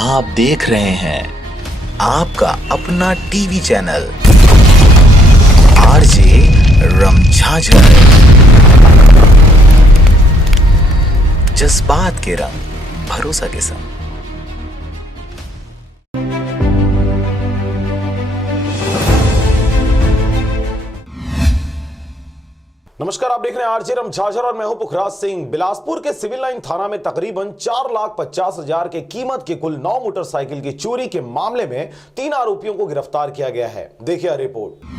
आप देख रहे हैं आपका अपना टीवी चैनल आरजे रमझाझर, जज्बात के रंग भरोसा के संग। नमस्कार, आप देख रहे हैं आरजे रमझाझर और मैं हूं पुखराज सिंह। बिलासपुर के सिविल लाइन थाना में तकरीबन 4,50,000 के कीमत के कुल 9 मोटरसाइकिल की चोरी के मामले में 3 आरोपियों को गिरफ्तार किया गया है। देखिए रिपोर्ट।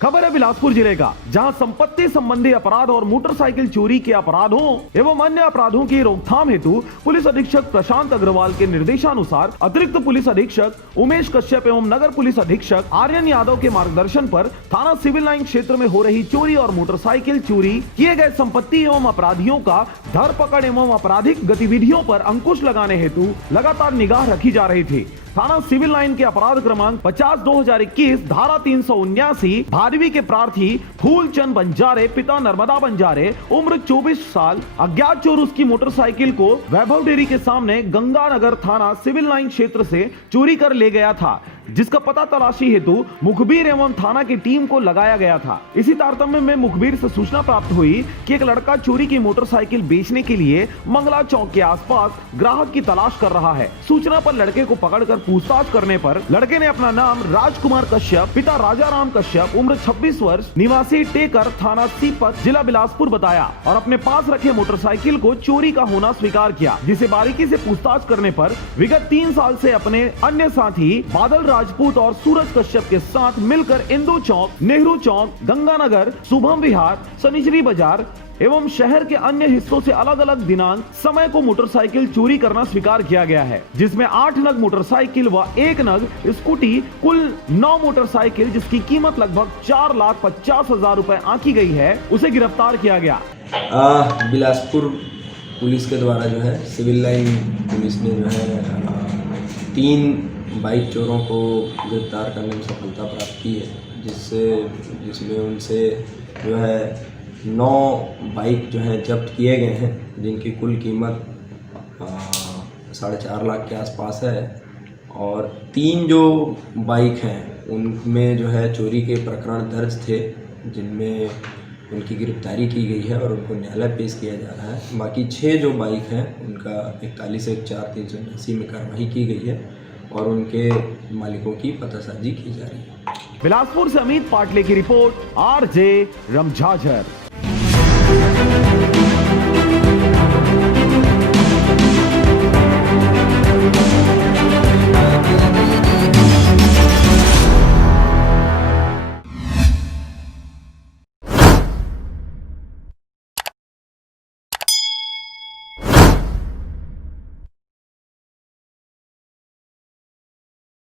खबर है बिलासपुर जिले का, जहां संपत्ति संबंधी अपराध और मोटरसाइकिल चोरी के अपराधों एवं अन्य अपराधों की रोकथाम हेतु पुलिस अधीक्षक प्रशांत अग्रवाल के निर्देशानुसार अतिरिक्त पुलिस अधीक्षक उमेश कश्यप एवं नगर पुलिस अधीक्षक आर्यन यादव के मार्गदर्शन पर थाना सिविल लाइन क्षेत्र में हो रही चोरी और मोटरसाइकिल चोरी किए गए संपत्ति एवं अपराधियों का धरपकड़ एवं आपराधिक गतिविधियों पर अंकुश लगाने हेतु लगातार निगाह रखी जा रही थी। थाना सिविल लाइन के अपराध क्रमांक 50/2021 धारा 379 भादवी के प्रार्थी फूलचंद बंजारे पिता नर्मदा बंजारे उम्र 24 साल अज्ञात चोर उसकी मोटरसाइकिल को वैभव डेयरी के सामने गंगानगर थाना सिविल लाइन क्षेत्र से चोरी कर ले गया था, जिसका पता तलाशी हेतु मुखबिर एवं थाना की टीम को लगाया गया था। इसी तारतम्य में मुखबिर से सूचना प्राप्त हुई कि एक लड़का चोरी की मोटरसाइकिल बेचने के लिए मंगला चौक के आसपास ग्राहक की तलाश कर रहा है। सूचना पर लड़के को पकड़कर पूछताछ करने पर लड़के ने अपना नाम राजकुमार कश्यप पिता राजाराम कश्यप उम्र 26 वर्ष निवासी टेकर थाना सीपत जिला बिलासपुर बताया और अपने पास रखे मोटरसाइकिल को चोरी का होना स्वीकार किया, जिसे बारीकी से पूछताछ करने पर विगत 3 साल से अपने अन्य साथी बादल राजपूत और सूरज कश्यप के साथ मिलकर इंदू चौक, नेहरू चौक, गंगानगर, शुभम विहार, शनिचरी बाजार एवं शहर के अन्य हिस्सों से अलग अलग दिनांक समय को मोटरसाइकिल चोरी करना स्वीकार किया गया है, जिसमें 8 नग मोटरसाइकिल व 1 नग स्कूटी कुल 9 मोटरसाइकिल जिसकी कीमत लगभग 4,50,000 रुपए आंकी गई है, उसे गिरफ्तार किया गया। बिलासपुर पुलिस के द्वारा जो है सिविल लाइन पुलिस ने जो है 3 बाइक चोरों को गिरफ्तार करने में सफलता प्राप्त की है, जिसमें उनसे जो है 9 बाइक जो है जब्त किए गए हैं, जिनकी कुल कीमत 4.5 लाख के आसपास है। और 3 जो बाइक हैं उनमें जो है चोरी के प्रकरण दर्ज थे, जिनमें उनकी गिरफ्तारी की गई है और उनको न्यायालय पेश किया जा रहा है। बाकी 6 जो बाइक हैं उनका 41/1/4/379 में कार्रवाई की गई है और उनके मालिकों की पतासाजी की जा रही है। बिलासपुर से अमित पाटले की रिपोर्ट, आरजे रमझाझर।